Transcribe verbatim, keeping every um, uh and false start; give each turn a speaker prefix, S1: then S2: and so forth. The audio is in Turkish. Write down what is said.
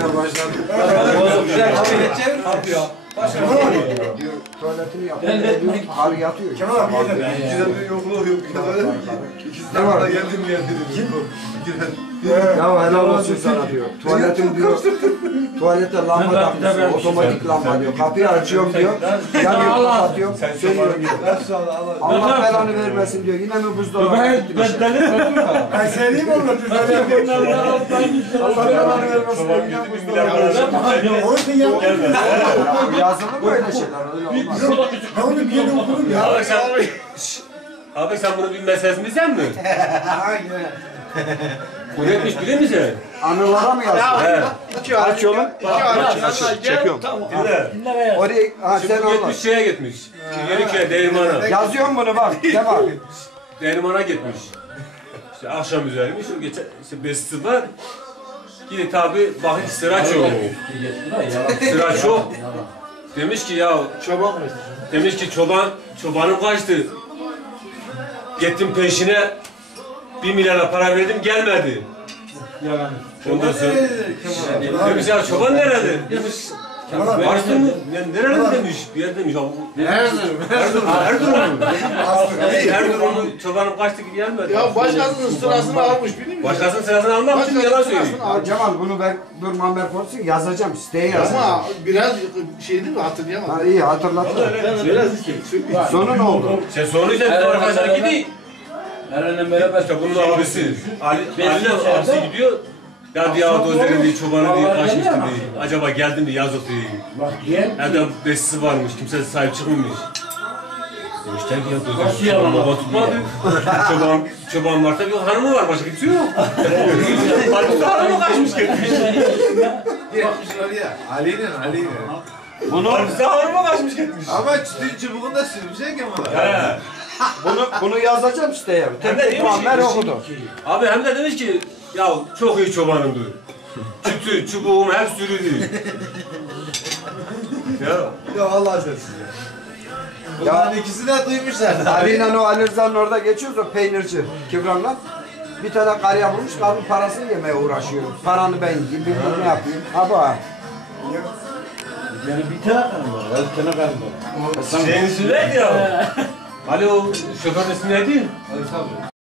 S1: başladı.
S2: Güzel kabul edeceğim. Ne yapıyor? Başka bir şey yok.
S3: Diyor, tuvaletini yapıyor. Diyor, karı yatıyor.
S1: Kemal abi yedim. İkiden bir yokluğu yok. İkisi de bana geldim geldim.
S3: Ya helal olsun sana diyor. Tuvaletin diyor. Tuvalette lamba takmışsın. Otomatik lamba diyor. Kapıyı açıyorum diyor. Yanıyor kapatıyorum. Sönüyor diyor. Allah belanı vermesin diyor. Yine mi buzdolabı gitti bir şey?
S1: Ben söyleyeyim onu. Allah belanı vermesin diyor. Yine buzdolabı. Onu sen yaptın.
S3: Yazılı mı öyle şeyler? Öyle olmaz.
S1: Ben onu bir yere okudum ya.
S4: Abi sen, abi sen bunu bilmezsen mi sen mi? Bu neymiş bilir misin?
S3: Anılara mı yazdın?
S4: He.
S3: Aç oğlum.
S5: Çekiyorum.
S4: Dinle.
S3: Oraya, ha sen
S4: Şimdi
S3: anlat.
S4: gitmiş şeye gitmiş. Yeniköy'e değirmana.
S3: Yazıyorum bunu bak. Kemal.
S4: Değirmana gitmiş. İşte akşam üzeriymiş. O geçen işte besisi var. Yine tabi bakın sıra çok. Sıra çok. Demiş ki ya
S5: Çoban mı?
S4: demiş ki çoban çobanım kaçtı. Gittim peşine bir milyara para verdim gelmedi.
S5: Yalan.
S4: Ondan sonra demiş ya çoban nerede? Demiş varsın mı? Yani nerede demiş? Bir yer demiş.
S5: Erzurum.
S4: Erzurum. Erzurum. Erzurum'un çobanım kaçtı ki gelmedi.
S5: Ya başkasının sırasını almış biliyor musun?
S4: Başkasının sırasını almak için yalan söylüyor.
S3: Ya Cemal bunu ben dur Mamer konuşsun yazacağım. Siteye yazacağım.
S5: Ama biraz şey değil mi hatırlayamadım.
S3: Ha iyi hatırlattın.
S5: Biraz işte.
S3: Sonu ne oldu?
S4: Sen sonra işte arkadaşlar gidiyor.
S2: Eren'le beraber
S4: İşte bunun abisi. Ali, Ali'nin abisi gidiyor. Ya diye Ağdozer'in diye çobanı diye kaçmıştı diye. Acaba geldim diye yazık diye.
S2: bak gel.
S4: Evde besisi varmış, kimse sahip çıkmamış. Demişler ki ya Dozer çoban baba tutmadı. çoban, çoban var tabii hanımı var, başka kimse yok. Halbuki hanımı kaçmış gitmiş.
S1: Yapmışlar ya. Ali'yle Ali'yle.
S4: Bunu halbuki hanımı kaçmış gitmiş.
S1: Ama çıtır çubuğunda sürmeyecek ama.
S4: He.
S3: Bunu bunu yazacağım siteye.
S4: Hem de
S3: Tek
S4: demiş
S3: Mamer
S4: ki-
S3: okudu.
S4: Abi hem de demiş ki ya çok iyi çobanımdı. Çütü, çubuğum hep sürüdü. ya.
S1: Ya Allah sensin ya. Bunların ikisi de duymuşlar.
S3: Ali ile o Ali Rıza'nın orada geçiyoruz o peynirci Kibran'la. Bir tane karıya bulmuş, kadın parasını yemeye uğraşıyor. Paranı ben yiyeyim, bilmem ne yapayım. Ha bu ha.
S2: Yani bir tane karım var. Bir tane karım var.
S4: Şeyin ismi neydi ya? Ali o şoförün ismi neydi?
S1: Hadi tabii.